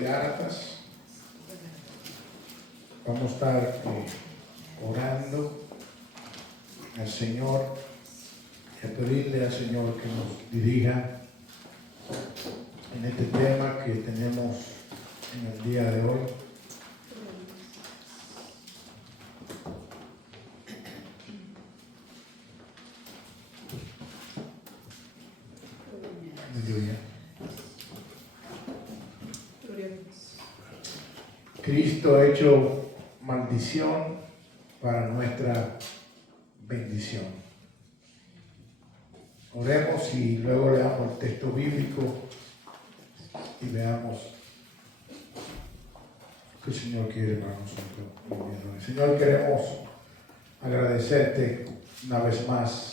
Gálatas. Vamos a estar orando al Señor y a pedirle al Señor que nos dirija en este tema que tenemos en el día de hoy. Aleluya. Cristo ha hecho maldición para nuestra bendición. Oremos y luego leamos el texto bíblico y veamos qué el Señor quiere para nosotros. Señor, queremos agradecerte una vez más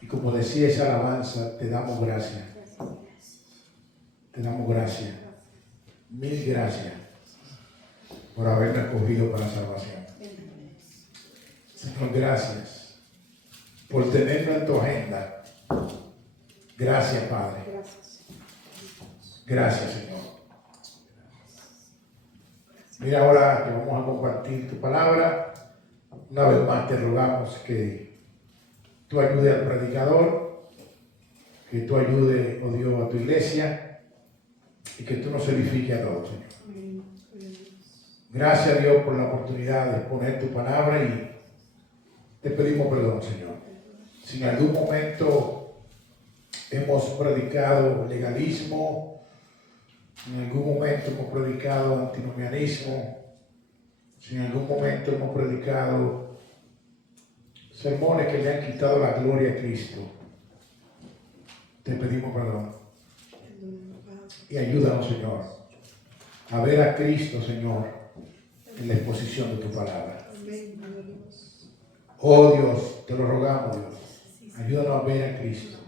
y como decía esa alabanza, te damos gracias. Te damos gracias. Mil gracias por haberme escogido para la salvación. Señor, gracias por tenerlo en tu agenda. Gracias, Padre. Gracias, Señor. Mira, ahora que vamos a compartir tu palabra, una vez más te rogamos que tú ayudes al predicador, que tú ayudes, oh Dios, a tu iglesia y que tú nos edifiques a todos, Señor. Gracias a Dios por la oportunidad de exponer tu palabra y te pedimos perdón, Señor. Si en algún momento hemos predicado legalismo, en algún momento hemos predicado antinomianismo, si en algún momento hemos predicado sermones que le han quitado la gloria a Cristo, te pedimos perdón. Y ayúdanos, Señor, a ver a Cristo, Señor, en la exposición de tu palabra. Oh Dios, te lo rogamos, Dios. Ayúdanos a ver a Cristo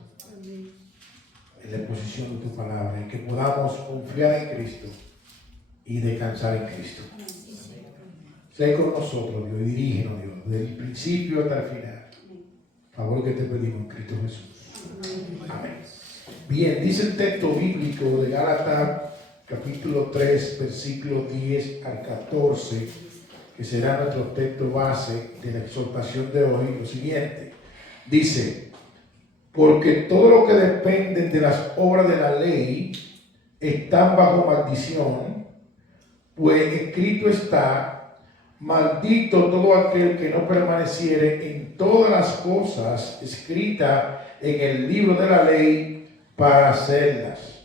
en la exposición de tu palabra y que podamos confiar en Cristo y descansar en Cristo. Sé con nosotros, Dios, y dirígenos, Dios, desde el principio hasta el final. Favor que te pedimos en Cristo Jesús. Amén. Bien, dice el texto bíblico de Gálatas capítulo 3, versículos 10 al 14, que será nuestro texto base de la exhortación de hoy, lo siguiente. Dice: porque todo lo que depende de las obras de la ley están bajo maldición, pues escrito está: maldito todo aquel que no permaneciere en todas las cosas escritas en el libro de la ley para hacerlas.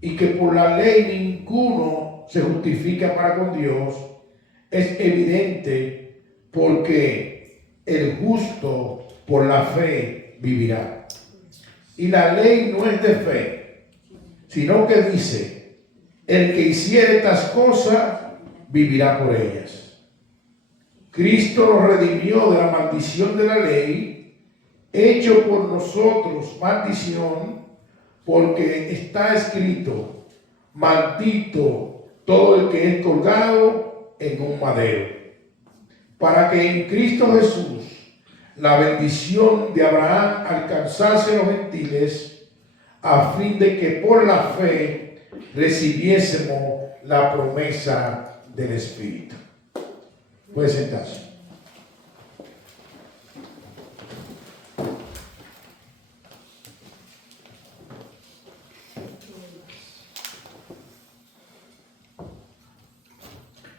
Y que por la ley ninguno se justifica para con Dios, es evidente, porque el justo por la fe vivirá. Y la ley no es de fe, sino que dice: el que hiciere estas cosas vivirá por ellas. Cristo nos redimió de la maldición de la ley, hecho por nosotros maldición, porque está escrito: maldito todo el que es colgado en un madero, para que en Cristo Jesús la bendición de Abraham alcanzase a los gentiles, a fin de que por la fe recibiésemos la promesa del Espíritu. Puede sentarse.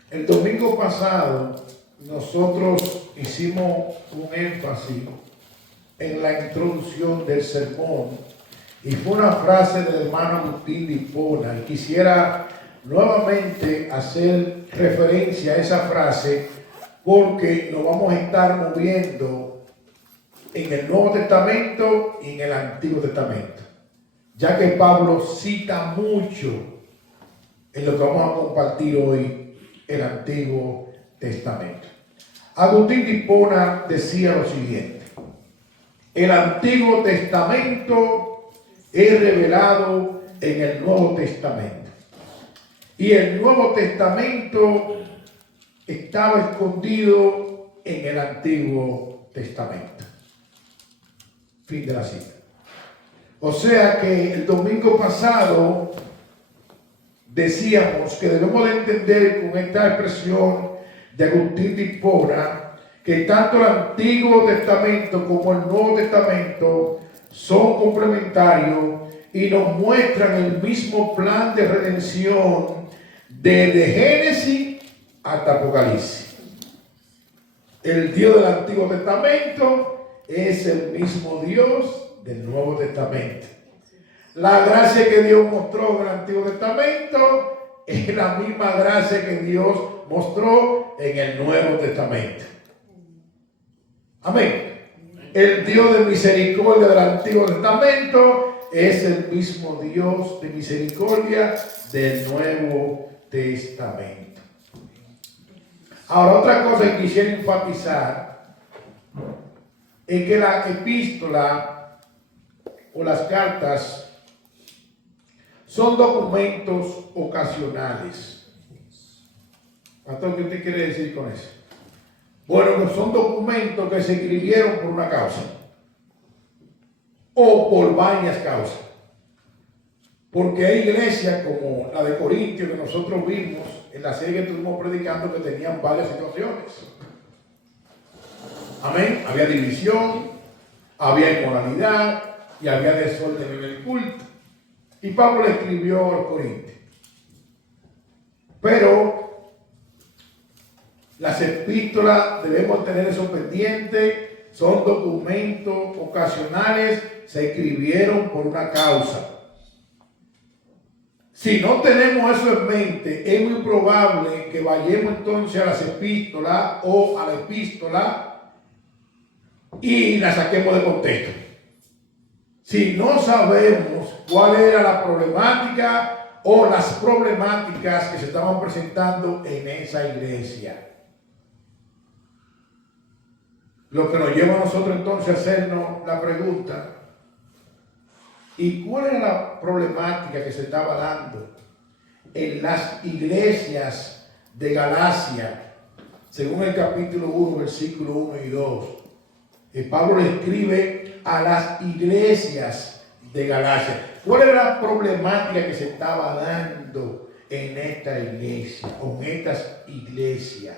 El domingo pasado nosotros hicimos un énfasis en la introducción del sermón y fue una frase del hermano Agustín de Hipona, y quisiera nuevamente hacer referencia a esa frase porque nos vamos a estar moviendo en el Nuevo Testamento y en el Antiguo Testamento, ya que Pablo cita mucho en lo que vamos a compartir hoy, el Antiguo Testamento. Agustín de Hipona decía lo siguiente: el Antiguo Testamento es revelado en el Nuevo Testamento, y el Nuevo Testamento estaba escondido en el Antiguo Testamento. Fin de la cita. O sea que el domingo pasado decíamos que debemos de entender con esta expresión de Agustín de Hipona que tanto el Antiguo Testamento como el Nuevo Testamento son complementarios y nos muestran el mismo plan de redención desde Génesis hasta Apocalipsis. El Dios del Antiguo Testamento es el mismo Dios del Nuevo Testamento. La gracia que Dios mostró en el Antiguo Testamento es la misma gracia que Dios mostró en el Nuevo Testamento. Amén. El Dios de misericordia del Antiguo Testamento es el mismo Dios de misericordia del Nuevo Testamento. Ahora, otra cosa que quisiera enfatizar es que la epístola o las cartas son documentos ocasionales. Pastor, ¿qué usted quiere decir con eso? Bueno, pues son documentos que se escribieron por una causa o por varias causas. Porque hay iglesias como la de Corintios que nosotros vimos en la serie que estuvimos predicando que tenían varias situaciones. Amén. Había división, había inmoralidad y había desorden en el culto. Y Pablo le escribió a los Corintios. Pero las epístolas debemos tener eso pendiente, son documentos ocasionales, se escribieron por una causa. Si no tenemos eso en mente, es muy probable que vayamos entonces a las epístolas o a la epístola y la saquemos de contexto. Si no sabemos cuál era la problemática o las problemáticas que se estaban presentando en esa iglesia. Lo que nos lleva a nosotros entonces a hacernos la pregunta, ¿y cuál era la problemática que se estaba dando en las iglesias de Galacia? Según el capítulo 1, versículo 1 y 2. Pablo le escribe a las iglesias de Galacia. ¿Cuál era la problemática que se estaba dando en esta iglesia o en estas iglesias?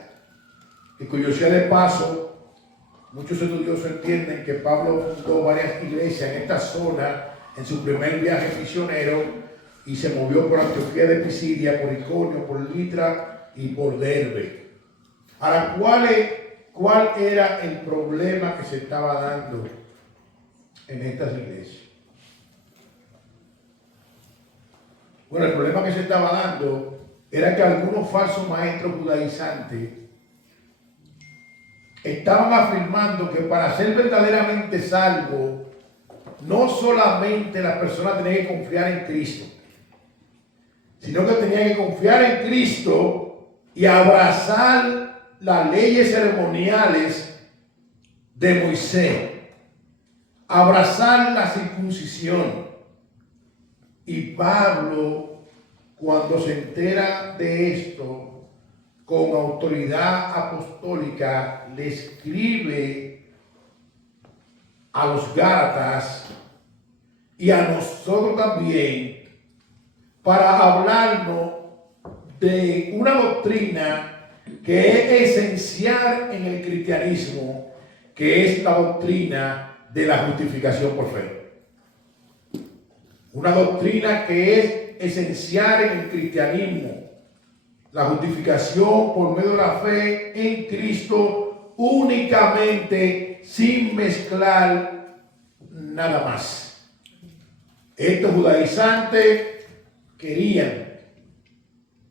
Que cuyo sea de paso, muchos estudiosos entienden que Pablo fundó varias iglesias en esta zona en su primer viaje misionero y se movió por Antioquía de Pisidia, por Iconio, por Litra y por Derbe. Ahora, ¿cuál era el problema que se estaba dando en estas iglesias? Bueno, el problema que se estaba dando era que algunos falsos maestros judaizantes estaban afirmando que para ser verdaderamente salvo, no solamente las personas tenían que confiar en Cristo, sino que tenían que confiar en Cristo y abrazar las leyes ceremoniales de Moisés, abrazar la circuncisión. Y Pablo, cuando se entera de esto, con autoridad apostólica, le escribe a los Gálatas y a nosotros también para hablarnos de una doctrina que es esencial en el cristianismo, que es la doctrina de la justificación por fe. Una doctrina que es esencial en el cristianismo, la justificación por medio de la fe en Cristo únicamente, sin mezclar nada más. Estos judaizantes querían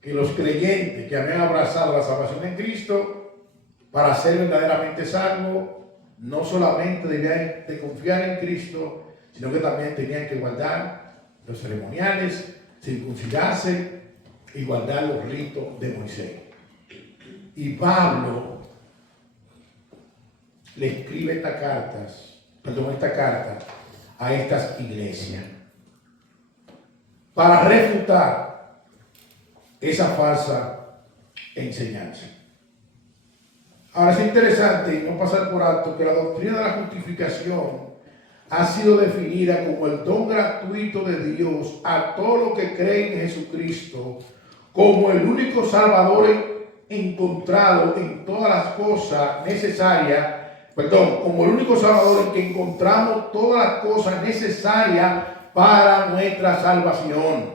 que los creyentes que habían abrazado la salvación en Cristo, para ser verdaderamente salvos, no solamente debían de confiar en Cristo, sino que también tenían que guardar los ceremoniales, circuncidarse y guardar los ritos de Moisés. Y Pablo le escribe esta carta a estas iglesias para refutar esa falsa enseñanza. Ahora es interesante y no pasar por alto que la doctrina de la justificación ha sido definida como el don gratuito de Dios a todos los que creen en Jesucristo, como el único Salvador encontrado en todas las cosas necesarias, como el único Salvador en que encontramos todas las cosas necesarias para nuestra salvación.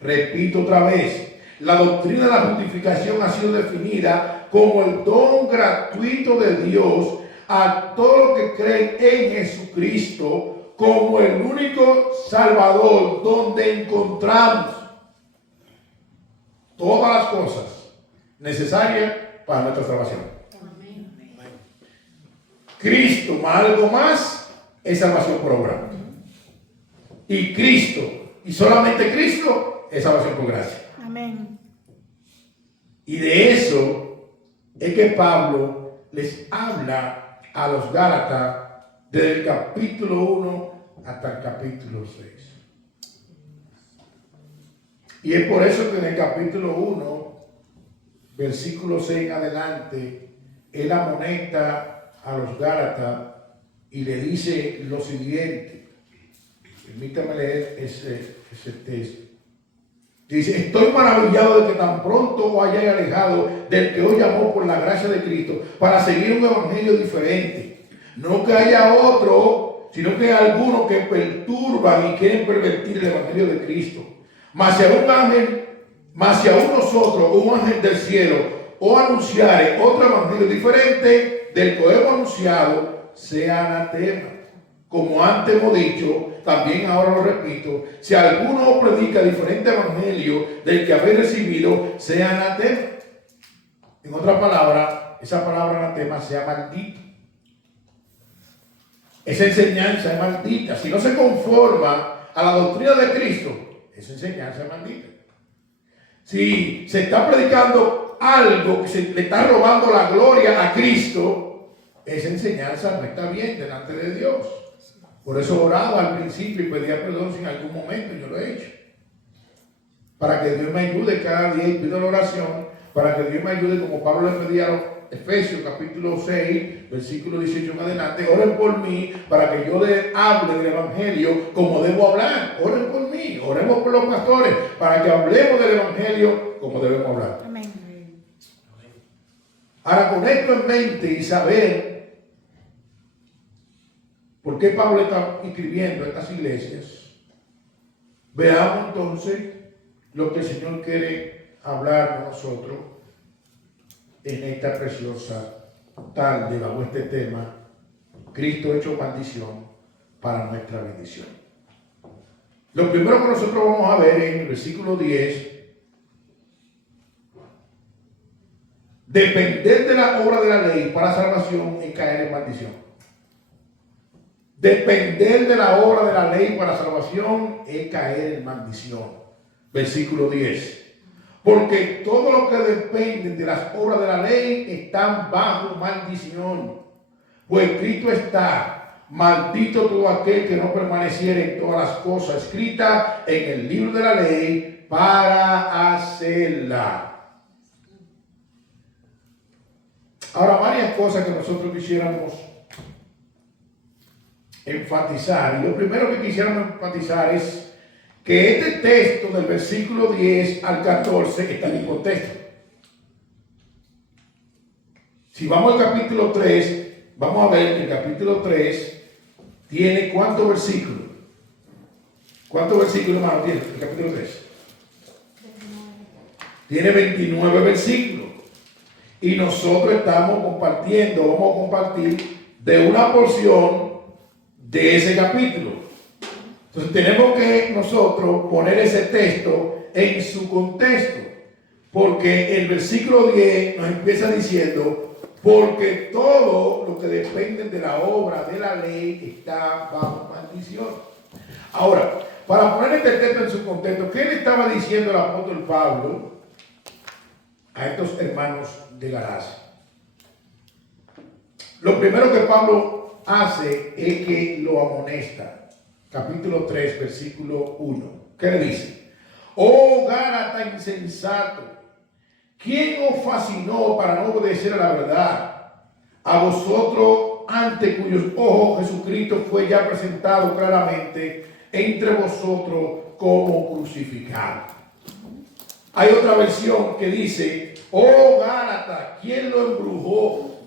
Repito otra vez, la doctrina de la justificación ha sido definida como el don gratuito de Dios a todos los que creen en Jesucristo, como el único Salvador donde encontramos todas las cosas necesarias para nuestra salvación. Amén. Cristo más algo más es salvación por obra. Y Cristo, y solamente Cristo, es salvación por gracia. Amén. Y de eso es que Pablo les habla a los Gálatas desde el capítulo 1 hasta el capítulo 6. Y es por eso que en el capítulo 1, versículo 6 en adelante, él amonesta a los Gálatas y le dice lo siguiente. Permítame leer ese texto. Dice: estoy maravillado de que tan pronto os hayáis alejado del que os llamó por la gracia de Cristo para seguir un evangelio diferente. No que haya otro, sino que hay algunos que perturban y quieren pervertir el evangelio de Cristo. Mas si a nosotros, un ángel del cielo, os anunciare otro evangelio diferente del que hemos anunciado, sea anatema. Como antes hemos dicho, también ahora lo repito, si alguno os predica diferente evangelio del que habéis recibido, sea anatema. En otra palabra, esa palabra anatema sea maldito. Esa enseñanza es maldita. Si no se conforma a la doctrina de Cristo, esa enseñanza es maldita. Si se está predicando algo que se le está robando la gloria a Cristo, esa enseñanza no está bien delante de Dios. Por eso oraba al principio y pedía perdón si en algún momento yo lo he hecho. Para que Dios me ayude cada día, y pido la oración, para que Dios me ayude, como Pablo le pedía a los Efesios capítulo 6, versículo 18 en adelante: oren por mí para que yo hable del evangelio como debo hablar. Oren por mí, oremos por los pastores para que hablemos del evangelio como debemos hablar. Amén. Ahora, con esto en mente y saber por qué Pablo está escribiendo a estas iglesias, veamos entonces lo que el Señor quiere hablar con nosotros en esta preciosa tarde bajo este tema: Cristo hecho maldición para nuestra bendición. Lo primero que nosotros vamos a ver en el versículo 10: depender de la obra de la ley para salvación es caer en maldición. Depender de la obra de la ley para salvación es caer en maldición. Versículo 10. Porque todo lo que dependen de las obras de la ley están bajo maldición. Pues Cristo está: maldito todo aquel que no permaneciere en todas las cosas escritas en el libro de la ley para hacerla. Ahora, varias cosas que nosotros quisiéramos enfatizar. Y lo primero que quisiéramos enfatizar es que este texto del versículo 10 al 14 está en contexto. Si vamos al capítulo 3, vamos a ver que el capítulo 3 tiene ¿cuántos versículos? ¿Cuántos versículos, hermano, tiene el capítulo 3? Tiene 29 versículos. Y nosotros estamos compartiendo, vamos a compartir de una porción de ese capítulo. Entonces tenemos que nosotros poner ese texto en su contexto, porque el versículo 10 nos empieza diciendo: porque todo lo que depende de la obra de la ley está bajo maldición. Ahora, para poner este texto en su contexto, ¿qué le estaba diciendo el apóstol Pablo a estos hermanos de Galacia? Lo primero que Pablo hace es que lo amonesta. Capítulo 3, versículo 1. ¿Qué le dice? Oh Gálata insensato, ¿quién os fascinó para no obedecer a la verdad? A vosotros ante cuyos ojos Jesucristo fue ya presentado claramente entre vosotros como crucificado. Hay otra versión que dice, oh Gálatas, ¿quién lo embrujó?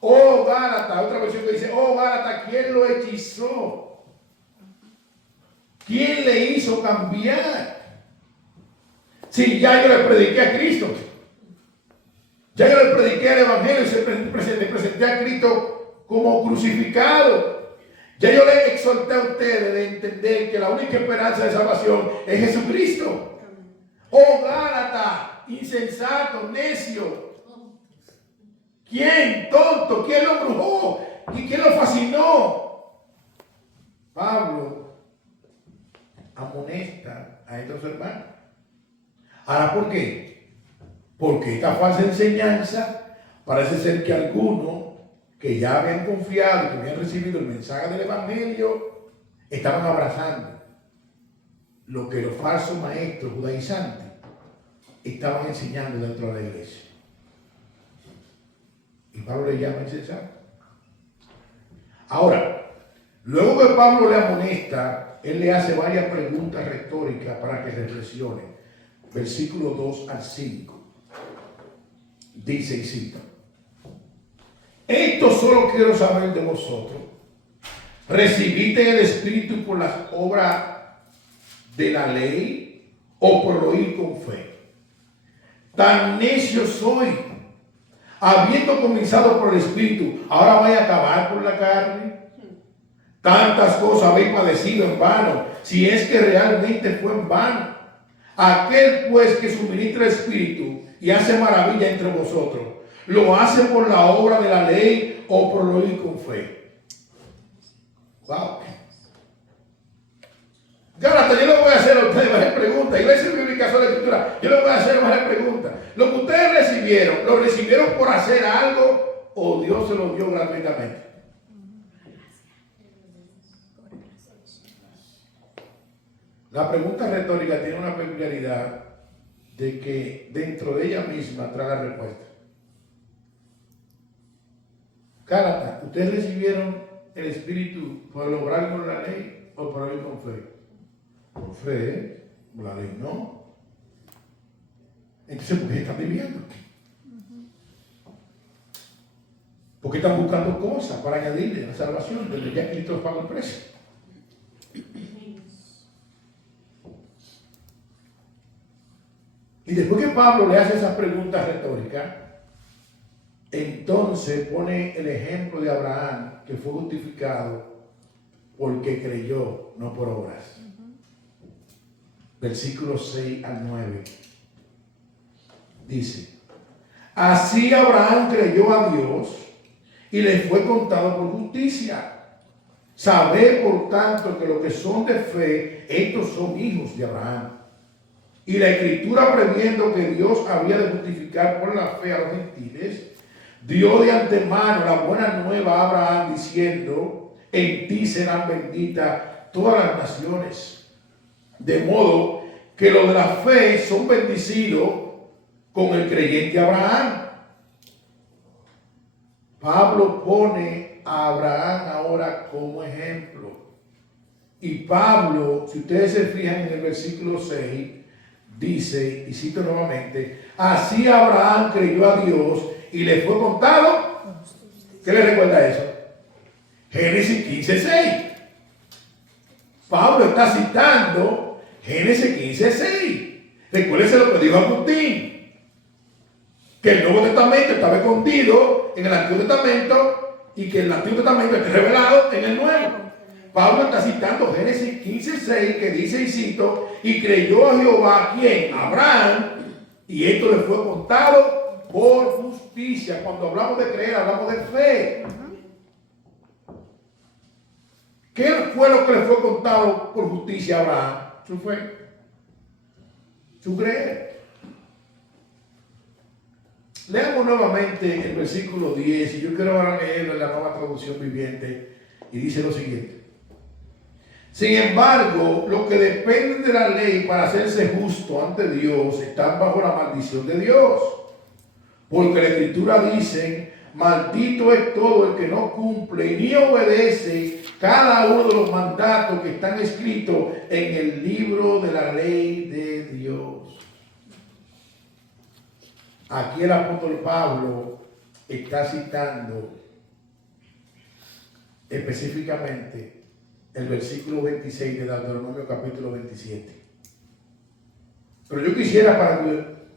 Oh Gálatas, otra versión que dice, oh Gálatas, ¿quién lo hechizó? ¿Quién le hizo cambiar? Si ya yo le prediqué a Cristo, ya yo le prediqué el Evangelio y le presenté a Cristo como crucificado. Ya yo le exhorté a ustedes de entender que la única esperanza de salvación es Jesucristo. Oh Gálata, insensato, necio. ¿Quién? Tonto. ¿Quién lo embrujó? ¿Y quién lo fascinó? Pablo amonesta a estos hermanos. Ahora, ¿por qué? Porque esta falsa enseñanza parece ser que algunos que ya habían confiado, que habían recibido el mensaje del Evangelio, estaban abrazando lo que los falsos maestros judaizantes estaban enseñando dentro de la iglesia. Y Pablo le llama insensato. Ahora, luego que Pablo le amonesta, él le hace varias preguntas retóricas para que reflexione. Versículos 2 al 5. Dice y cita: esto solo quiero saber de vosotros. ¿Recibiste el Espíritu por las obras de la ley o por oír con fe? Tan necio soy, habiendo comenzado por el Espíritu, ahora vais a acabar por la carne. Tantas cosas habéis padecido en vano, si es que realmente fue en vano. Aquel pues que suministra el Espíritu y hace maravilla entre vosotros, ¿lo hace por la obra de la ley o por oír con fe? Wow. Gálatas, yo le voy a hacer a ustedes varias preguntas. Iglesia Bíblica Sola Escritura, yo le voy a hacer varias preguntas. Lo que ustedes recibieron, ¿lo recibieron por hacer algo o Dios se lo dio gratuitamente? La pregunta retórica tiene una peculiaridad de que dentro de ella misma trae la respuesta. Gálatas, ¿ustedes recibieron el Espíritu por obrar con la ley o por oír con fe? Por fe, la ley no. Entonces, ¿por qué están viviendo? ¿Por qué están buscando cosas para añadirle a la salvación donde ya Cristo pagó el precio? Y después que Pablo le hace esas preguntas retóricas, entonces pone el ejemplo de Abraham, que fue justificado porque creyó, no por obras. Versículos 6 al 9. Dice: así Abraham creyó a Dios y le fue contado por justicia. Sabed por tanto que los que son de fe, estos son hijos de Abraham. Y la Escritura, previendo que Dios había de justificar por la fe a los gentiles, dio de antemano la buena nueva a Abraham, diciendo: en ti serán benditas todas las naciones. De modo que los de la fe son bendecidos con el creyente Abraham. Pablo pone a Abraham ahora como ejemplo. Y Pablo, si ustedes se fijan en el versículo 6, dice, y cito nuevamente: así Abraham creyó a Dios y le fue contado. ¿Qué le recuerda eso? Génesis 15:6. Pablo está citando Génesis 15:6. Recuérdese lo que dijo Agustín, que el Nuevo Testamento estaba escondido en el Antiguo Testamento y que el Antiguo Testamento está revelado en el Nuevo. Pablo está citando Génesis 15:6, que dice, y cito: y creyó a Jehová, ¿quién? Abraham, y esto le fue contado por justicia. Cuando hablamos de creer, hablamos de fe. ¿Qué fue lo que le fue contado por justicia a Abraham? Su fe, su creer. Leamos nuevamente el versículo 10, y yo quiero ahora leerlo en la Nueva Traducción Viviente, y dice lo siguiente: sin embargo, los que dependen de la ley para hacerse justo ante Dios están bajo la maldición de Dios. Porque la Escritura dice: Maldito es todo el que no cumple ni obedece cada uno de los mandatos que están escritos en el libro de la ley de Dios. Aquí el apóstol Pablo está citando específicamente el versículo 26 de Deuteronomio capítulo 27. Pero yo quisiera,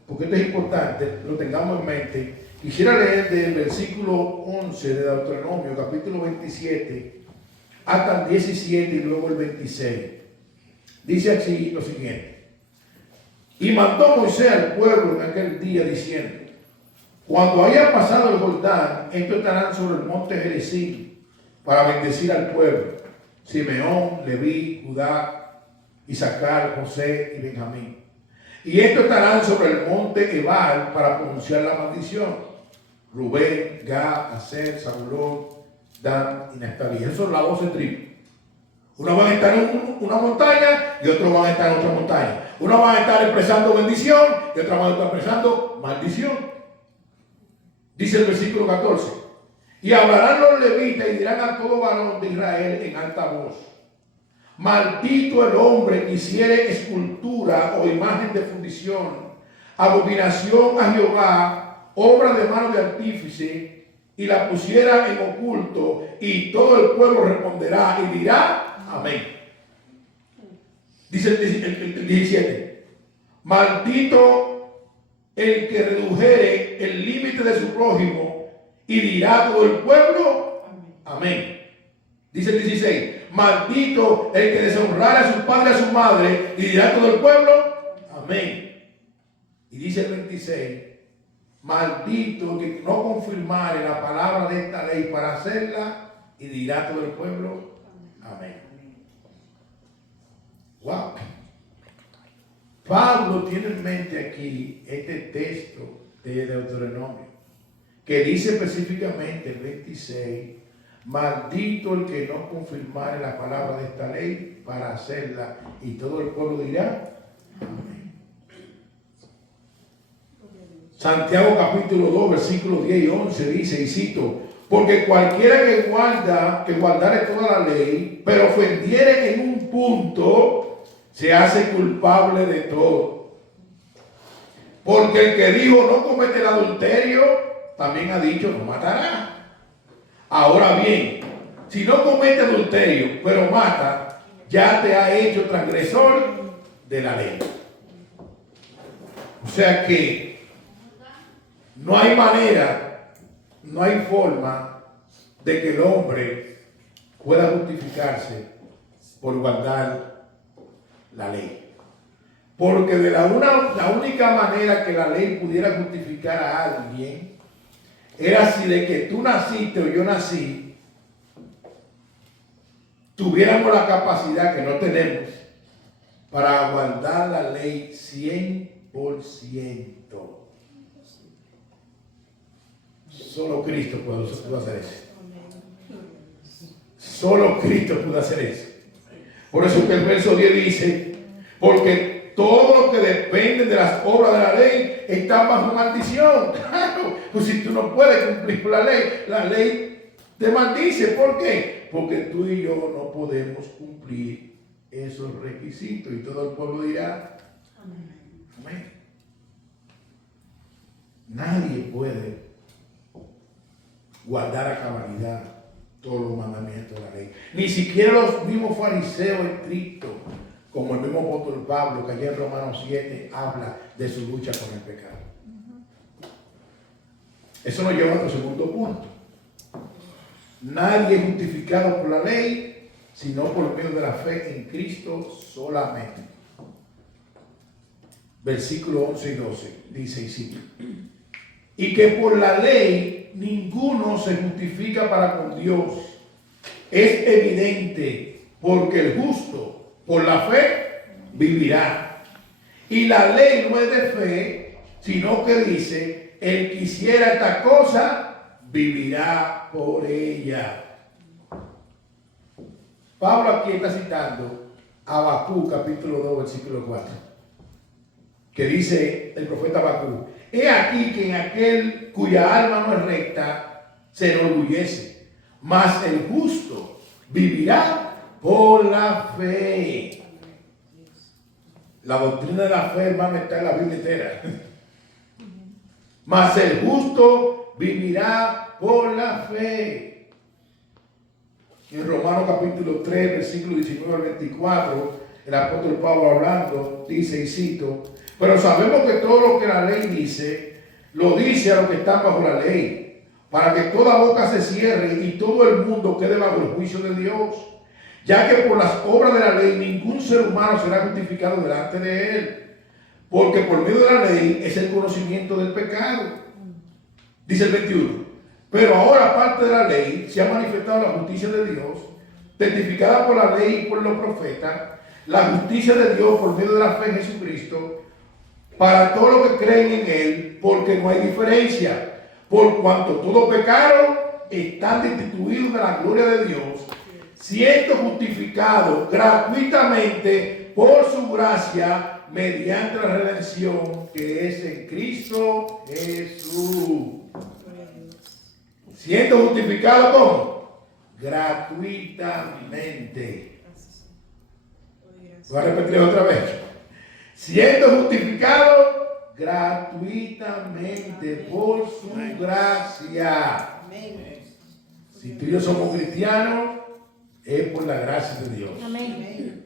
porque esto es importante, lo tengamos en mente, quisiera leer del versículo 11 de Deuteronomio capítulo 27 hasta el 17 y luego el 26. Dice así lo siguiente: y mandó Moisés al pueblo en aquel día diciendo: cuando haya pasado el Jordán, estos estarán sobre el monte Gerizim para bendecir al pueblo: Simeón, Leví, Judá, Isaacar, José y Benjamín. Y estos estarán sobre el monte Ebal para pronunciar la maldición: Rubén, Gad, Aser, Zabulón, Dan y Neftalí. Eso es la 12 tribus. Unos van a estar en una montaña y otros van a estar en otra montaña. Unos van a estar expresando bendición y otros van a estar expresando maldición. Dice el versículo 14: y hablarán los levitas y dirán a todo varón de Israel en alta voz: maldito el hombre que hiciere escultura o imagen de fundición, abominación a Jehová, obra de mano de artífice, y la pusiera en oculto, y todo el pueblo responderá y dirá: amén. Dice el 17: maldito el que redujere el límite de su prójimo, y dirá todo el pueblo: amén. Dice el 16: maldito el que deshonrara a su padre y a su madre, y dirá todo el pueblo: amén. Y dice el 26: maldito el que no confirmare la palabra de esta ley para hacerla, y dirá todo el pueblo: amén. Wow. Pablo tiene en mente aquí este texto de Deuteronomio, que dice específicamente el 26: maldito el que no confirmare la palabra de esta ley para hacerla, y todo el pueblo dirá: amén. Santiago capítulo 2 versículos 10 y 11 dice, y cito: porque cualquiera que guardare toda la ley, pero ofendiere en un punto, se hace culpable de todo. Porque el que dijo no comete el adulterio, también ha dicho no matará. Ahora bien, si no comete adulterio, pero mata, ya te ha hecho transgresor de la ley. O sea que no hay manera, no hay forma de que el hombre pueda justificarse por guardar la ley. Porque de la única manera que la ley pudiera justificar a alguien era si de que tú naciste o yo nací, tuviéramos la capacidad que no tenemos para guardar la ley 100%. Solo Cristo pudo hacer eso. Solo Cristo pudo hacer eso. Por eso que el verso 10 dice: porque todo lo que depende de las obras de la ley está bajo maldición. Claro, pues si tú no puedes cumplir con la ley te maldice. ¿Por qué? Porque tú y yo no podemos cumplir esos requisitos. Y todo el pueblo dirá: amén. Nadie puede guardar a cabalidad todos los mandamientos de la ley. Ni siquiera los mismos fariseos estrictos, como el mismo apóstol Pablo, que allá en Romanos 7 habla de su lucha con el pecado. Eso nos lleva a otro segundo punto. Nadie es justificado por la ley, sino por medio de la fe en Cristo solamente. Versículo 11 y 12 dice y cito: y que por la ley ninguno se justifica para con Dios. Es evidente, porque el justo por la fe vivirá. Y la ley no es de fe, sino que dice: el que hiciera esta cosa vivirá por ella. Pablo aquí está citando a Habacuc capítulo 2 versículo 4, que dice el profeta Habacuc: he aquí que en aquel cuya alma no es recta, se enorgullece, mas el justo vivirá por la fe. La doctrina de la fe, hermano, está en la Biblia entera. Mas el justo vivirá por la fe. En Romanos capítulo 3, versículo 19 al 24, el apóstol Pablo hablando, dice, y cito, pero sabemos que todo lo que la ley dice, lo dice a los que están bajo la ley, para que toda boca se cierre y todo el mundo quede bajo el juicio de Dios, ya que por las obras de la ley ningún ser humano será justificado delante de él, porque por medio de la ley es el conocimiento del pecado. Dice el 21, pero ahora aparte de la ley se ha manifestado la justicia de Dios, testificada por la ley y por los profetas, la justicia de Dios por medio de la fe en Jesucristo, para todos los que creen en Él, porque no hay diferencia, por cuanto todos pecaron, están destituidos de la gloria de Dios, siendo justificados gratuitamente por su gracia, mediante la redención que es en Cristo Jesús. Siendo justificados ¿cómo? Gratuitamente. Voy a repetir otra vez. Siendo justificado gratuitamente por su gracia. Si tú y yo somos cristianos, es por la gracia de Dios. Amén.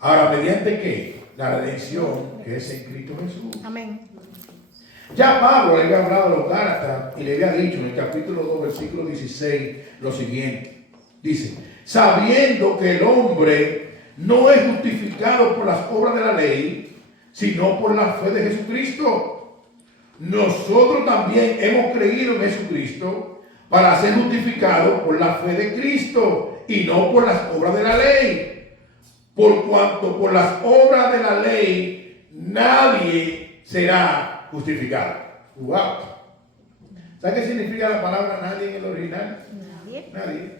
Ahora, ¿mediante qué? La redención que es en Cristo Jesús. Amén. Ya Pablo le había hablado a los Gálatas y le había dicho en el capítulo 2, versículo 16, lo siguiente. Dice, sabiendo que el hombre no es justificado por las obras de la ley, sino por la fe de Jesucristo. Nosotros también hemos creído en Jesucristo para ser justificados por la fe de Cristo y no por las obras de la ley. Por cuanto por las obras de la ley nadie será justificado. Wow. ¿Sabe qué significa la palabra nadie en el original? Nadie.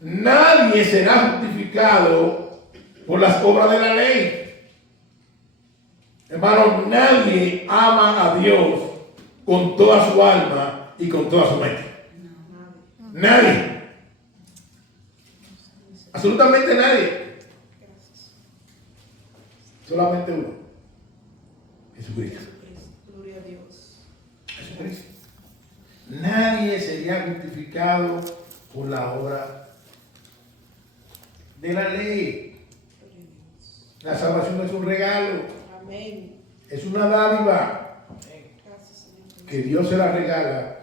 Nadie será justificado por las obras de la ley. Hermano, nadie ama a Dios con toda su alma y con toda su mente. Nadie. Absolutamente nadie. Solamente uno. Jesucristo. Gloria a Dios. Jesucristo. Nadie sería justificado por la obra de la ley. La salvación es un regalo. Amén. Es una dádiva Gracias, Señor. que Dios se la regala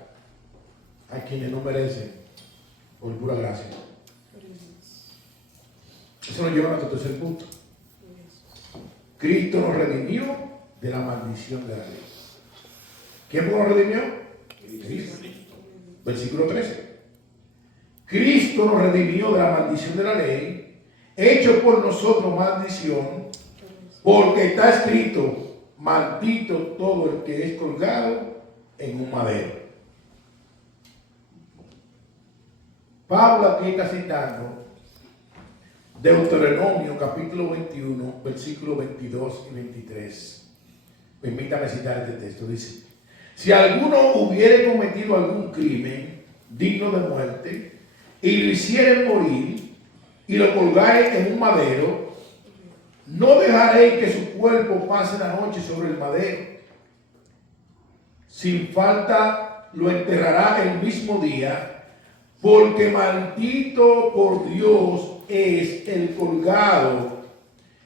a quienes no merecen por pura gracia. Gloria a Dios. Eso nos lleva a nuestro tercer punto. Gloria a Dios. Cristo nos redimió de la maldición de la ley. ¿Quién nos redimió? Cristo. Versículo 13. Cristo nos redimió de la maldición de la ley, hecho por nosotros maldición, porque está escrito, maldito todo el que es colgado en un madero. Pablo aquí está citando Deuteronomio capítulo 21, versículos 22 y 23. Permítame citar este texto. Dice, si alguno hubiere cometido algún crimen digno de muerte y lo hiciere morir y lo colgare en un madero, no dejaréis que su cuerpo pase la noche sobre el madero. Sin falta lo enterrará el mismo día, porque maldito por Dios es el colgado,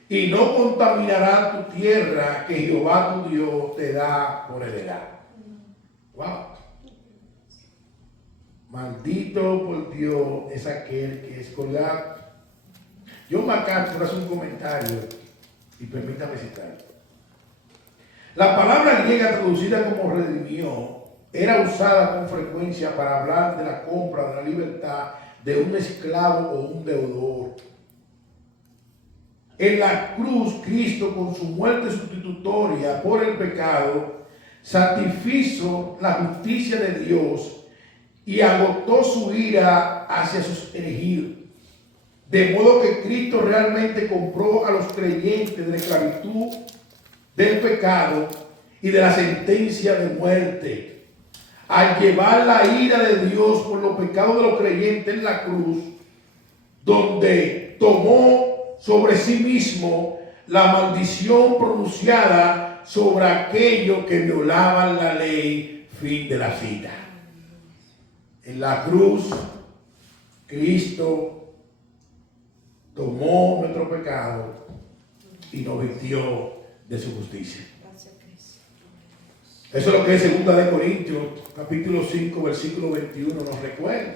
y no contaminará tu tierra que Jehová tu Dios te da por heredad. Wow. Maldito por Dios es aquel que es colgado. John MacArthur hace un comentario y permítame citar. La palabra griega traducida como redimió era usada con frecuencia para hablar de la compra de la libertad de un esclavo o un deudor. En la cruz, Cristo, con su muerte sustitutoria por el pecado, satisfizo la justicia de Dios y agotó su ira hacia sus elegidos. De modo que Cristo realmente compró a los creyentes de la esclavitud, del pecado y de la sentencia de muerte. al llevar la ira de Dios por los pecados de los creyentes en la cruz, donde tomó sobre sí mismo la maldición pronunciada sobre aquellos que violaban la ley. Fin de la cita. En la cruz, Cristo tomó nuestro pecado y nos vistió de su justicia. Gracias, Cristo. Eso es lo que es 2 de Corintios, capítulo 5, versículo 21, nos recuerda.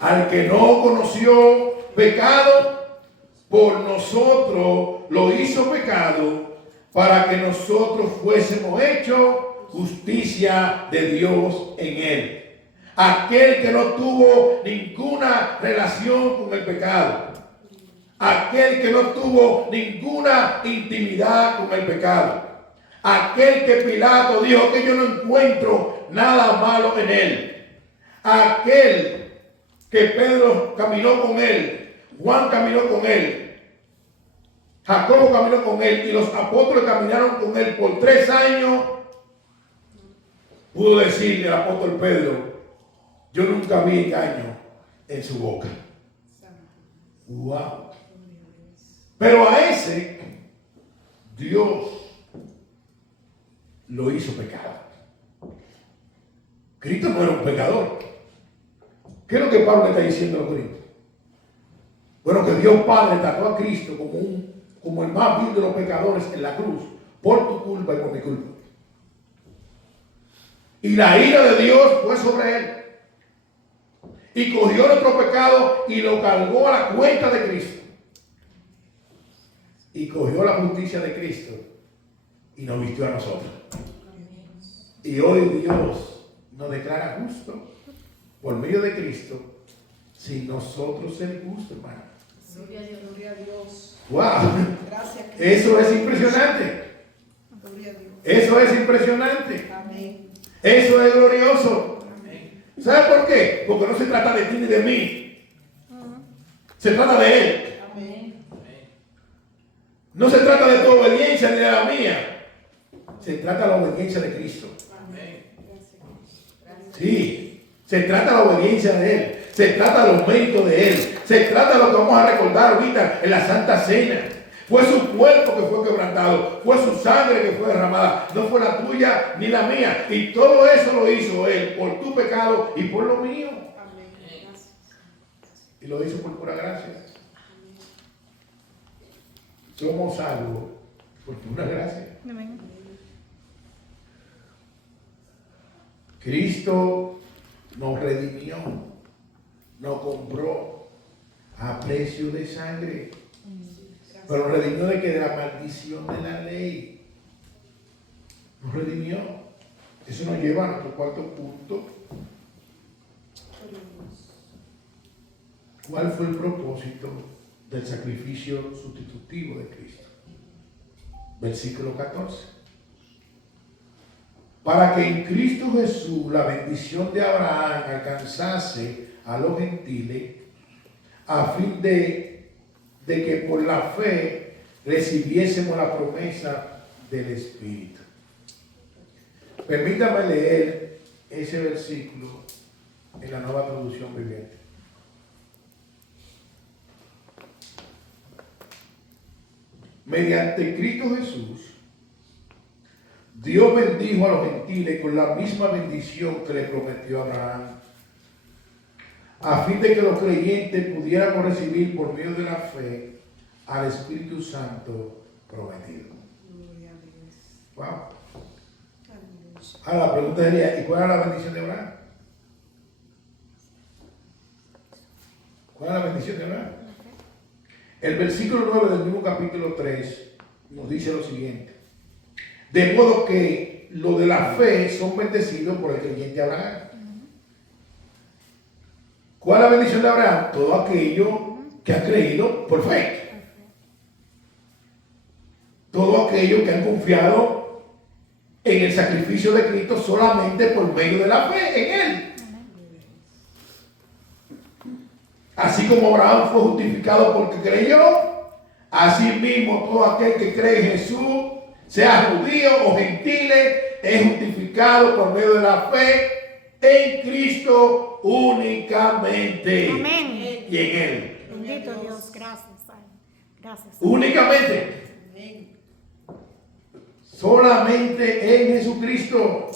Al que no conoció pecado, por nosotros lo hizo pecado, para que nosotros fuésemos hechos justicia de Dios en él. Aquel que no tuvo ninguna relación con el pecado. Aquel que no tuvo ninguna intimidad con el pecado. Aquel que Pilato dijo que yo no encuentro nada malo en él. Aquel que Pedro caminó con él, Juan caminó con él, Jacobo caminó con él y los apóstoles caminaron con él por 3 años. Pudo decirle al apóstol Pedro: yo nunca vi engaño en su boca. Wow. Pero a ese Dios lo hizo pecado. Cristo no era un pecador. ¿Qué es lo que Pablo le está diciendo a los Corintios? Bueno, que Dios Padre trató a Cristo como el más vil de los pecadores en la cruz, por tu culpa y por mi culpa. Y la ira de Dios fue sobre él. Y cogió nuestro pecado y lo cargó a la cuenta de Cristo. Y cogió la justicia de Cristo y nos vistió a nosotros. Y hoy Dios nos declara justo por medio de Cristo, sin nosotros ser justos, hermano. Gloria a Dios. ¡Wow! Gracias, Cristo. Eso es impresionante. Gloria a Dios. Eso es impresionante. Amén. Eso es glorioso. Amén. ¿Sabe por qué? Porque no se trata de ti ni de mí. Se trata de Él. Amén. No se trata de tu obediencia ni de la mía. Se trata de la obediencia de Cristo. Amén. Gracias, Cristo. Gracias. Sí, se trata de la obediencia de Él. Se trata de los méritos de Él. Se trata de lo que vamos a recordar ahorita en la Santa Cena. Fue su cuerpo que fue quebrantado. Fue su sangre que fue derramada. No fue la tuya ni la mía. Y todo eso lo hizo Él por tu pecado y por lo mío. Amén. Gracias. Y lo hizo por pura gracia. Somos salvos por pura gracia. Amén. Cristo nos redimió, nos compró a precio de sangre, pero nos redimió de que de la maldición de la ley. Nos redimió. Eso nos lleva a nuestro cuarto punto. ¿Cuál fue el propósito del sacrificio sustitutivo de Cristo? Versículo 14. Para que en Cristo Jesús la bendición de Abraham alcanzase a los gentiles, a fin de que por la fe recibiésemos la promesa del Espíritu. Permítame leer ese versículo en la Nueva Traducción Viviente. Mediante Cristo Jesús, Dios bendijo a los gentiles con la misma bendición que le prometió a Abraham, a fin de que los creyentes pudiéramos recibir por medio de la fe al Espíritu Santo prometido. Gloria a Dios. Wow. Aleluya. Ahora la pregunta sería, ¿y cuál era la bendición de Abraham? ¿Cuál es la bendición de Abraham? El versículo 9 del mismo capítulo 3 nos dice lo siguiente: de modo que los de la fe son bendecidos por el creyente Abraham. ¿Cuál es la bendición de Abraham? Todo aquello que ha creído por fe. Todo aquello que han confiado en el sacrificio de Cristo solamente por medio de la fe en Él. Así como Abraham fue justificado porque creyó, así mismo todo aquel que cree en Jesús, sea judío o gentile, es justificado por medio de la fe en Cristo únicamente. Amén. Y en Él. Bendito Dios. Gracias, Padre. Gracias. Únicamente. Amén. Solamente en Jesucristo.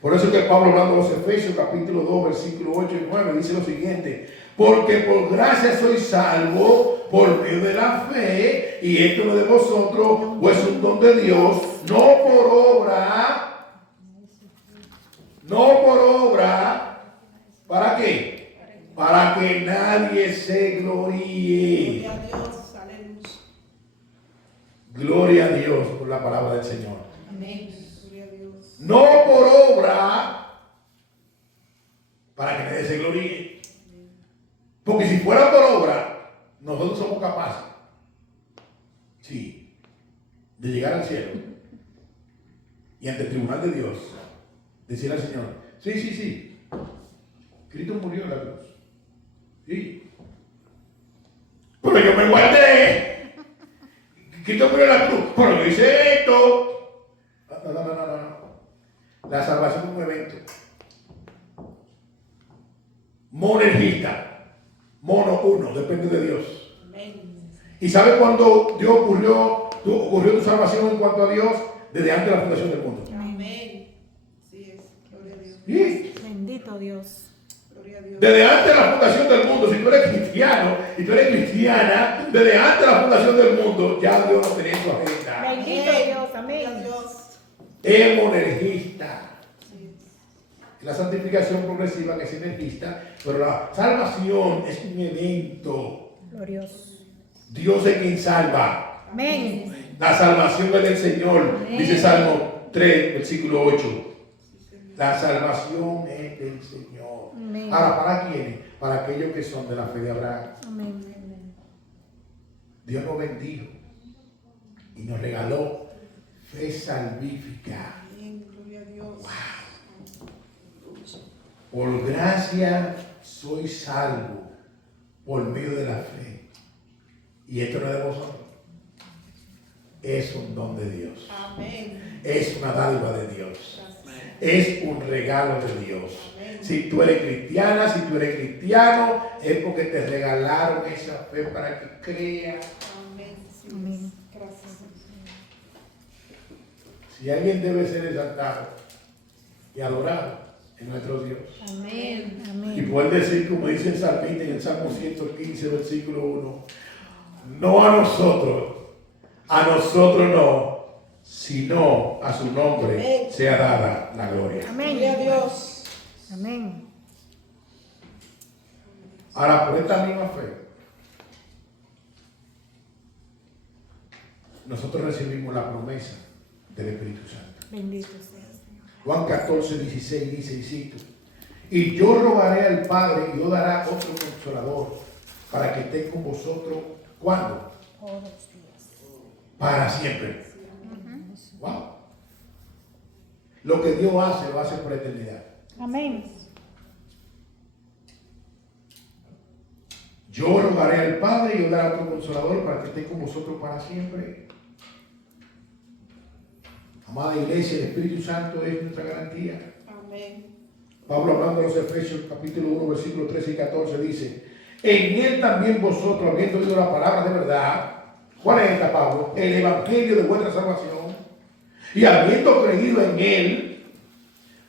Por eso que Pablo, hablando de los Efesios, capítulo 2, versículos 8 y 9, dice lo siguiente: porque por gracia sois salvo por medio de la fe, y esto no es de vosotros, pues un don de Dios, no por obra, ¿para qué? Para que nadie se gloríe. Gloria a Dios. Aleluya. Gloria a Dios por la palabra del Señor. Amén. Gloria a Dios. No por obra, para que nadie se gloríe. Porque si fuera por obra, nosotros somos capaces, sí, de llegar al cielo y ante el tribunal de Dios, decir al Señor: sí, Cristo murió en la cruz, sí, pero yo me guardé. Cristo murió en la cruz, pero yo hice esto. No. La salvación es un evento monergista. Mono uno, depende de Dios. Amén. ¿Y sabe cuándo Dios ocurrió tu salvación en cuanto a Dios? Desde antes de la fundación del mundo. Amén. Así es. Gloria a Dios. ¿Sí? Bendito Dios. Gloria a Dios. Desde antes de la fundación del mundo, si tú eres cristiano y tú eres cristiana, desde antes de la fundación del mundo, ya Dios lo tenía en su agenda. Bendito Dios. Amén. Gloria a Dios. Es monergista. Así es. La santificación progresiva que es energista, pero la salvación es un evento. Glorioso. Dios es quien salva. Amén. La salvación es del Señor, Amén. dice Salmo 3, versículo 8. La salvación es del Señor. Amén. Ahora, ¿para quiénes? Para aquellos que son de la fe de Abraham. Amén. Dios nos bendijo y nos regaló fe salvífica. Amén. Gloria a Dios. Por gracia soy salvo por medio de la fe. Y esto no es de vosotros. Es un don de Dios. Amén. Es una dádiva de Dios. Gracias. Es un regalo de Dios. Amén. Si tú eres cristiana, si tú eres cristiano, es porque te regalaron esa fe para que creas. Amén. Sí, Amén. gracias. Si alguien debe ser exaltado y adorado, es nuestro Dios. Amén. Y Amén. poder decir, como dice el salmista en el Salmo 115, versículo 1, no a nosotros no, sino a su nombre Amén. sea dada la gloria. Gloria a Amén. Dios. Amén. Ahora, por esta misma fe, nosotros recibimos la promesa del Espíritu Santo. Bendito sea, Señor. Juan 14, 16 dice, y cito: y yo rogaré al Padre y os dará otro consolador para que esté con vosotros, ¿cuándo? Todos los días. Para siempre. Wow. Lo que Dios hace, lo hace por eternidad. Amén. Yo rogaré al Padre y os dará otro consolador para que esté con vosotros para siempre. Amada iglesia, el Espíritu Santo es nuestra garantía. Amén. Pablo, hablando de los Efesios capítulo 1, versículos 13 y 14, dice: en él también vosotros, habiendo oído la palabra de verdad. ¿Cuál es esta, Pablo? El evangelio de vuestra salvación. Y habiendo creído en él,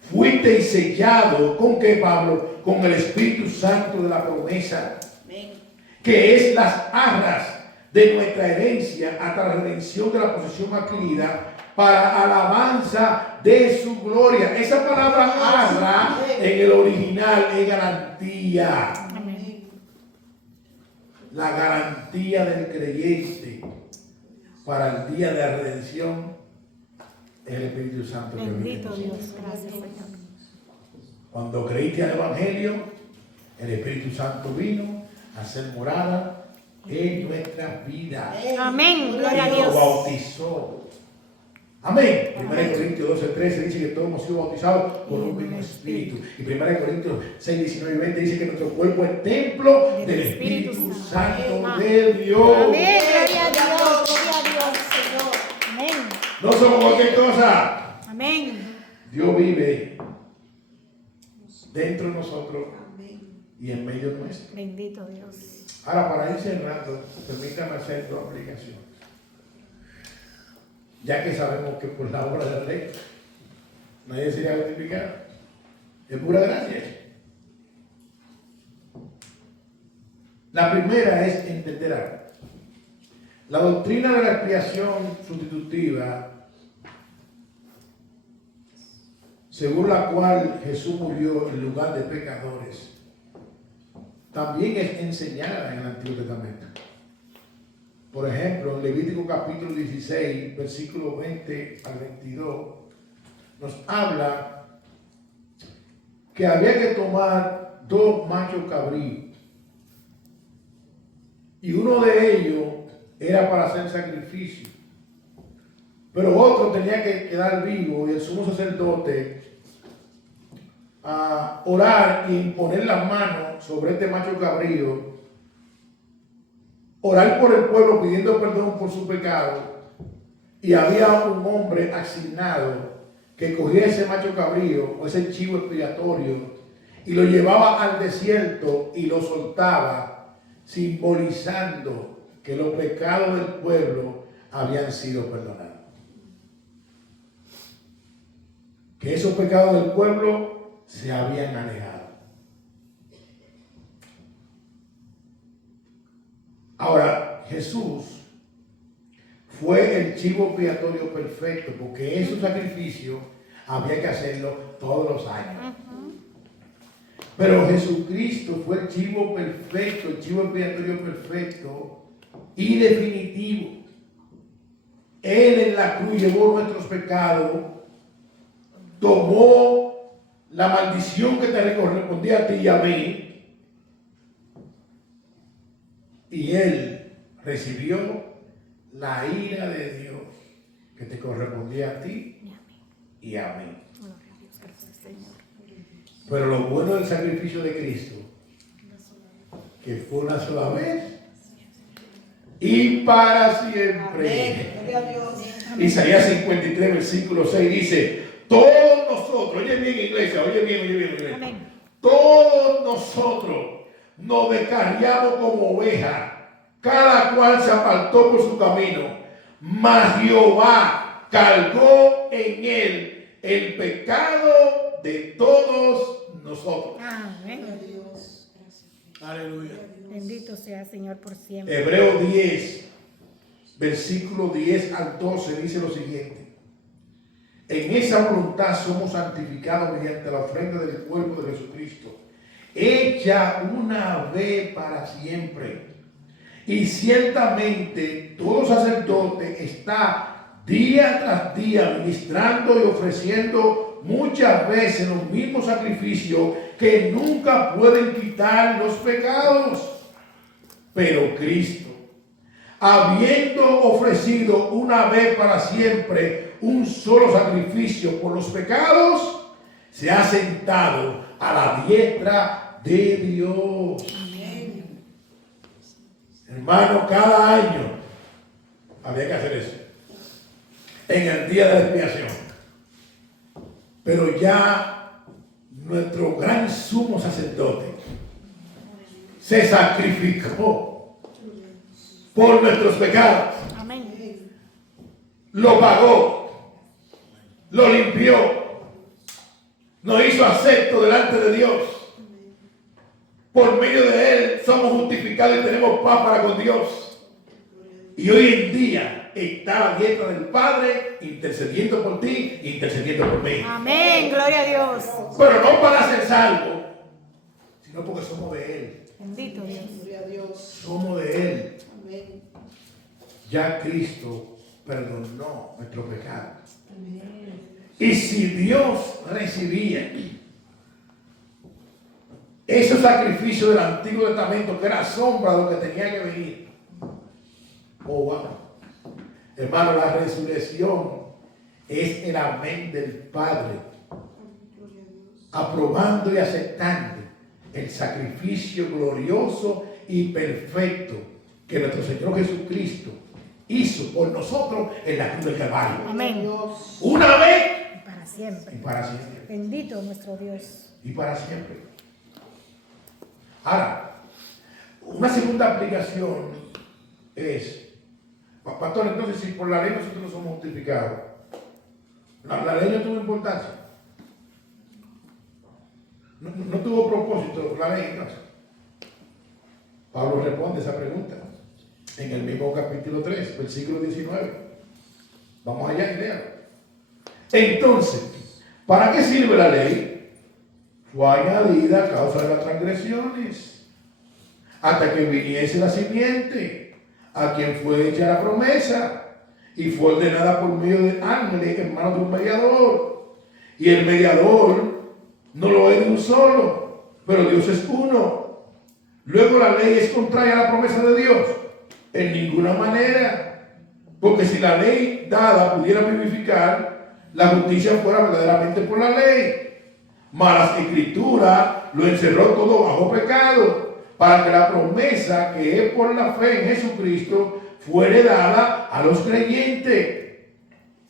fuisteis sellados. ¿Con qué, Pablo? Con el Espíritu Santo de la promesa, Amén. que es las arras de nuestra herencia hasta la redención de la posesión adquirida para alabanza de su gloria. Esa palabra arra en el original es garantía. Amén. La garantía del creyente para el día de la redención es el Espíritu Santo que vive en Bendito nosotros. Dios. Gracias, Señor. Cuando creíste al Evangelio, el Espíritu Santo vino a hacer morada en nuestras vidas. Amén. Y Gloria a nos Dios. bautizó. Amén. 1 Corintios 12, 13 dice que todos hemos sido bautizados por un mismo espíritu. Y 1 Corintios 6, 19 y 20 dice que nuestro cuerpo es templo del Espíritu Santo de Dios. Amén. Gloria a Dios. Gloria a Dios. Señor. Amén. No somos cualquier cosa. Amén. Amén. Dios vive dentro de nosotros Amén. y en medio nuestro. Bendito Dios. Ahora, para ir cerrando, permítame hacer dos aplicaciones. Ya que sabemos que por la obra de la ley nadie sería justificado. Es pura gracia. La primera es entender algo. La doctrina de la expiación sustitutiva, según la cual Jesús murió en lugar de pecadores, también es enseñada en el Antiguo Testamento. Por ejemplo, en Levítico capítulo 16, versículo 20 al 22, nos habla que había que tomar 2 machos cabríos y uno de ellos era para hacer sacrificio, pero otro tenía que quedar vivo y el sumo sacerdote a orar y imponer las manos sobre este macho cabrío, orar por el pueblo pidiendo perdón por su pecado, y había un hombre asignado que cogía ese macho cabrío o ese chivo expiatorio y lo llevaba al desierto y lo soltaba, simbolizando que los pecados del pueblo habían sido perdonados. Que esos pecados del pueblo se habían alejado. Ahora, Jesús fue el chivo expiatorio perfecto, porque esos sacrificios había que hacerlo todos los años. Pero Jesucristo fue el chivo perfecto, el chivo expiatorio perfecto y definitivo. Él en la cruz llevó nuestros pecados, tomó la maldición que te correspondía a ti y a mí, y Él recibió la ira de Dios que te correspondía a ti y a mí. Pero lo bueno del sacrificio de Cristo, que fue una sola vez y para siempre. Amén. Gloria a Dios. Isaías 53, versículo 6 dice: todos nosotros, oye bien, iglesia, oye bien. Amén. Todos nosotros nos descarriamos como ovejas, cada cual se apartó por su camino, mas Jehová cargó en él el pecado de todos nosotros. Amén. Gloria a Dios. Gracias. Aleluya. Bendito sea Señor por siempre. Hebreos 10, versículo 10 al 12 dice lo siguiente: en esa voluntad somos santificados mediante la ofrenda del cuerpo de Jesucristo, hecha una vez para siempre. Y ciertamente todo sacerdote está día tras día ministrando y ofreciendo muchas veces los mismos sacrificios que nunca pueden quitar los pecados. Pero Cristo, habiendo ofrecido una vez para siempre un solo sacrificio por los pecados, se ha sentado a la diestra de Dios. Amén. Hermano, cada año había que hacer eso, en el día de la expiación. Pero ya nuestro gran sumo sacerdote se sacrificó por nuestros pecados. Amén. Lo pagó, lo limpió, nos hizo acepto delante de Dios. Por medio de Él somos justificados y tenemos paz para con Dios. Y hoy en día está a la diestra del Padre, intercediendo por ti, intercediendo por mí. Amén. Gloria a Dios. Pero no para ser salvo, sino porque somos de Él. Bendito Dios. Gloria a Dios. Somos de Él. Amén. Ya Cristo perdonó nuestro pecado. Amén. Y si Dios recibía esos sacrificios del Antiguo Testamento, que era sombra de lo que tenía que venir, oh wow, hermano, la resurrección es el amén del Padre, Gloria a Dios. aprobando y aceptando el sacrificio glorioso y perfecto que nuestro Señor Jesucristo hizo por nosotros en la cruz del Calvario. Amén. Dios. Una vez Para siempre. y para siempre. Bendito nuestro Dios. Y para siempre. Ahora, una segunda aplicación es, pastor, entonces si por la ley nosotros no somos justificados, la ley no tuvo importancia. No tuvo propósito la ley entonces. Pablo responde esa pregunta en el mismo capítulo 3, versículo 19. Vamos allá y léalo. Entonces, ¿para qué sirve la ley? Fue añadida a causa de las transgresiones, hasta que viniese la simiente, a quien fue hecha la promesa, y fue ordenada por medio de ángeles en manos de un mediador. Y el mediador no lo es de un solo, pero Dios es uno. Luego la ley es contraria a la promesa de Dios. En ninguna manera. Porque si la ley dada pudiera vivificar, la justicia fuera verdaderamente por la ley. Mas la Escritura lo encerró todo bajo pecado, para que la promesa que es por la fe en Jesucristo fuere dada a los creyentes.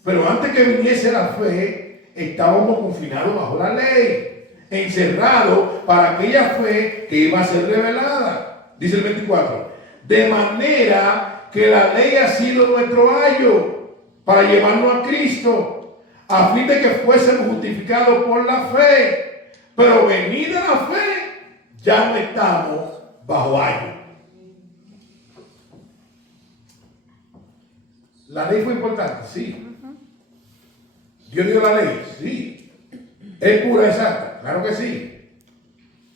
Pero antes que viniese la fe, estábamos confinados bajo la ley, encerrados para aquella fe que iba a ser revelada. Dice el 24, de manera que la ley ha sido nuestro ayo para llevarnos a Cristo, a fin de que fuésemos justificados por la fe. Pero venida la fe, ya no estamos bajo ayo. ¿La ley fue importante? Sí. ¿Dios dio la ley? Sí. ¿Es pura exacta? Claro que sí.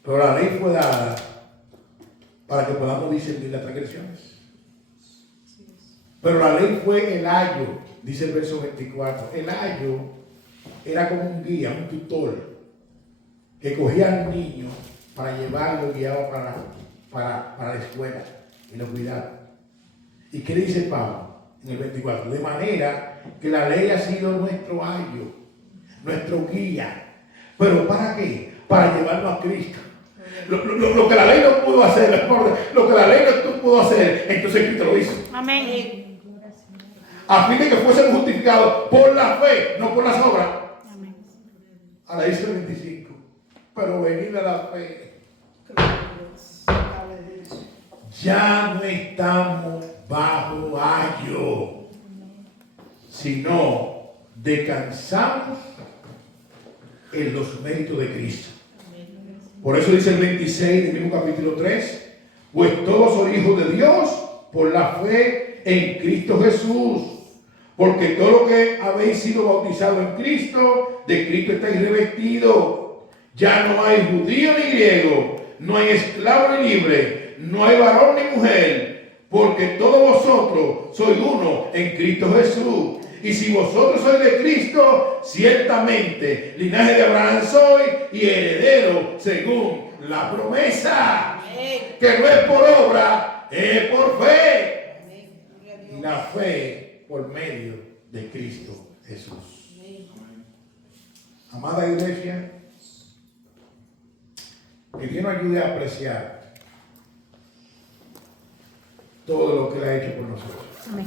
Pero la ley fue dada para que podamos discernir las transgresiones. Pero la ley fue el ayo, dice el verso 24. El ayo era como un guía, un tutor, que cogía al niño para llevarlo y guiaba para la escuela y lo cuidaba. ¿Y qué le dice Pablo en el 24? De manera que la ley ha sido nuestro ayo, nuestro guía. ¿Pero para qué? Para llevarnos a Cristo. Lo que la ley no pudo hacer, lo que la ley no pudo hacer, entonces Cristo lo hizo. Amén. A fin de que fuésemos justificados por la fe, no por las obras. Amén. Ahora dice el 25. Pero venida la fe, ya no estamos bajo ayo, sino descansamos en los méritos de Cristo. Por eso dice el 26 del mismo capítulo 3, pues todos son hijos de Dios por la fe en Cristo Jesús. Porque todo lo que habéis sido bautizados en Cristo, de Cristo estáis revestidos. Ya no hay judío ni griego, no hay esclavo ni libre, no hay varón ni mujer, porque todos vosotros sois uno en Cristo Jesús. Y si vosotros sois de Cristo, ciertamente linaje de Abraham sois y heredero según la promesa. Que no es por obra, es por fe. Y la fe por medio de Cristo Jesús. Amada iglesia, que Dios nos ayude a apreciar todo lo que Él ha hecho por nosotros. Amén.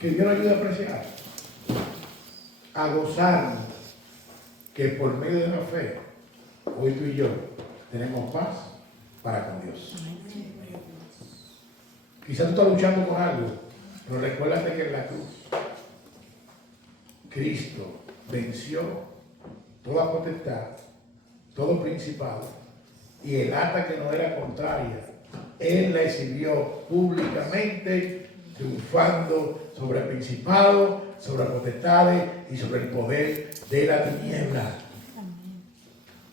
Que Dios nos ayude a apreciar, a gozarnos, que por medio de la fe, hoy tú y yo tenemos paz para con Dios. Quizás tú estás luchando con algo, pero recuérdate que en la cruz Cristo venció toda potestad, todo principado, y el acta que no era contraria, Él la exhibió públicamente, triunfando sobre el principado, sobre las potestades y sobre el poder de la tiniebla.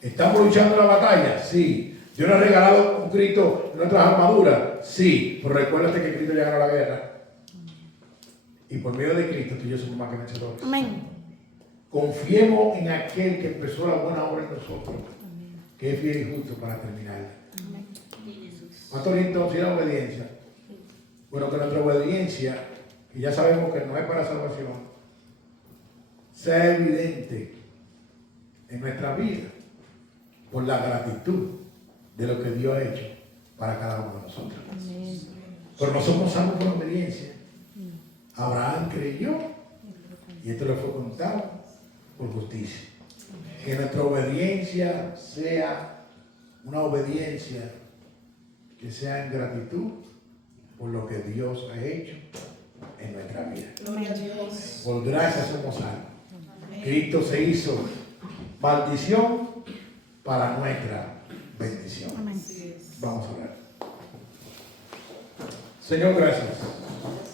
¿Estamos luchando la batalla? Sí. ¿Dios nos ha regalado un Cristo en nuestras armaduras? Sí. Pero recuérdate que Cristo ya ganó la guerra. Y por medio de Cristo tú y yo somos más que vencedores. Amén. Confiemos en aquel que empezó la buena obra en nosotros, que es fiel y justo para terminarla. Pastor, entonces la obediencia. Bueno, que nuestra obediencia, que ya sabemos que no es para salvación, sea evidente en nuestra vida por la gratitud de lo que Dios ha hecho para cada uno de nosotros. Pero no somos salvos por obediencia. Abraham creyó Y esto le fue contado por justicia. Que nuestra obediencia sea una obediencia que sea en gratitud por lo que Dios ha hecho en nuestra vida. Gloria a Dios. Por gracia somos salvos. Cristo se hizo maldición para nuestra bendición. Amén. Así es. Vamos a orar. Señor, gracias.